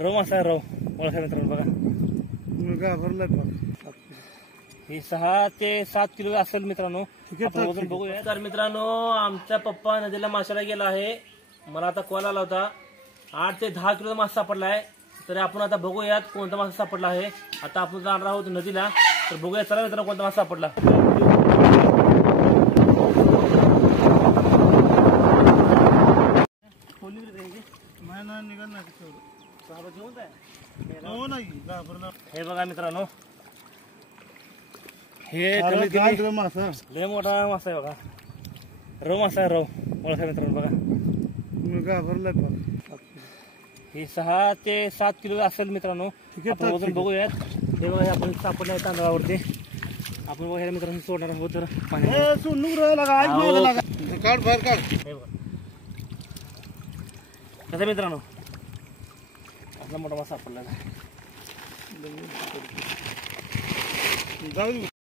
रव मासा आहे, रव ओळखा मित्रांनो बघा. मुलगा भरलाय बघ. हे 6 ते 7 किलो असेल मित्रांनो. आपण वजन बघूया. तर मित्रांनो आमचा पप्पा नदीला माशाला गेला आहे. मला आता कॉल आला होता. 8 ते 10 किलो मासा सापडला आहे. तर आपण आता बघूयात कोणता मासा सापडला आहे. आता आपण जाणार आहोत नदीला. तर बघूया चला मित्रांनो कोणता मासा सापडला. हे बघा मित्रांनो हे मासा लय मोठा मासा आहे बघा. रव मासा आहे, रव ओळखा मित्रांनो बघा. मुलगा भरलाय बघ. हे 6 ते 7 किलो असेल मित्रांनो. आपण वजन बघूयात. हे बघा आपण सापडलं आहे तांदळावरती. आपण बघायला मित्रांनो सोडणार आहोत तर काढ बाहेर काढ. हे बघा कसं मित्रांनो आपला मोठा मासा सापडला. जाऊ